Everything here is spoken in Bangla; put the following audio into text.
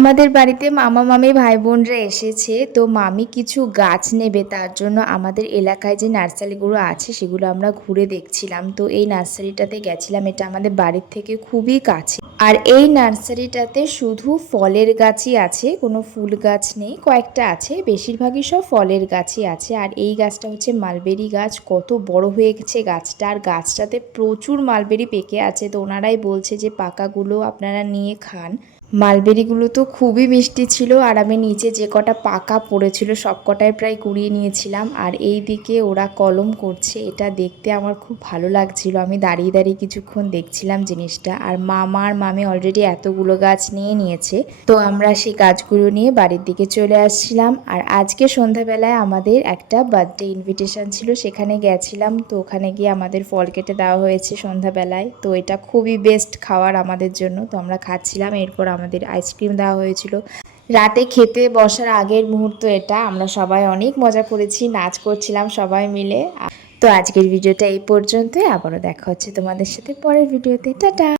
আমাদের বাড়িতে মামা মামি ভাই বোনরা এসেছে, তো মামি কিছু গাছ নেবে, তার জন্য আমাদের এলাকায় যে নার্সারিগুলো আছে সেগুলো আমরা ঘুরে দেখছিলাম। তো এই নার্সারিটাতে গেছিলাম, এটা আমাদের বাড়ির থেকে খুবই কাছে। আর এই নার্সারিটাতে শুধু ফলের গাছই আছে, কোনো ফুল গাছ নেই। কয়েকটা আছে, বেশিরভাগই সব ফলের গাছই আছে। আর এই গাছটা হচ্ছে মালবেরি গাছ, কত বড় হয়ে গেছে গাছটা। আর গাছটাতে প্রচুর মালবেরি পেকে আছে, তো ওনারাই বলছে যে পাকাগুলো আপনারা নিয়ে খান। মালবেরিগুলো তো খুবই মিষ্টি ছিল, আর আমি নিচে যে কটা পাকা পড়েছিল সব কটাই প্রায় কুড়িয়ে নিয়েছিলাম। আর এই দিকে ওরা কলম করছে, এটা দেখতে আমার খুব ভালো লাগছিল। আমি দাঁড়িয়ে দাঁড়িয়ে কিছুক্ষণ দেখছিলাম জিনিসটা। আর মামা আর মামি অলরেডি এতগুলো গাছ নিয়ে নিয়েছে, তো আমরা সেই গাছগুলো নিয়ে বাড়ির দিকে চলে আসছিলাম। আর আজকে সন্ধ্যাবেলায় আমাদের একটা বার্থডে ইনভিটেশন ছিল, সেখানে গেছিলাম। তো ওখানে গিয়ে আমাদের ফল কেটে দেওয়া হয়েছে সন্ধ্যাবেলায়, তো এটা খুবই বেস্ট খাবার আমাদের জন্য। তো আমরা খাচ্ছিলাম, এরপর আমাদের আইসক্রিম দেওয়া হয়েছিল। রাতে খেতে বসার আগের মুহূর্ত এটা, আমরা সবাই অনেক মজা করেছি, নাচ করছিলাম সবাই মিলে। তো আজকের ভিডিওটা এই পর্যন্তই, আবারও দেখা হচ্ছে তোমাদের সাথে পরের ভিডিওতে। টাটা।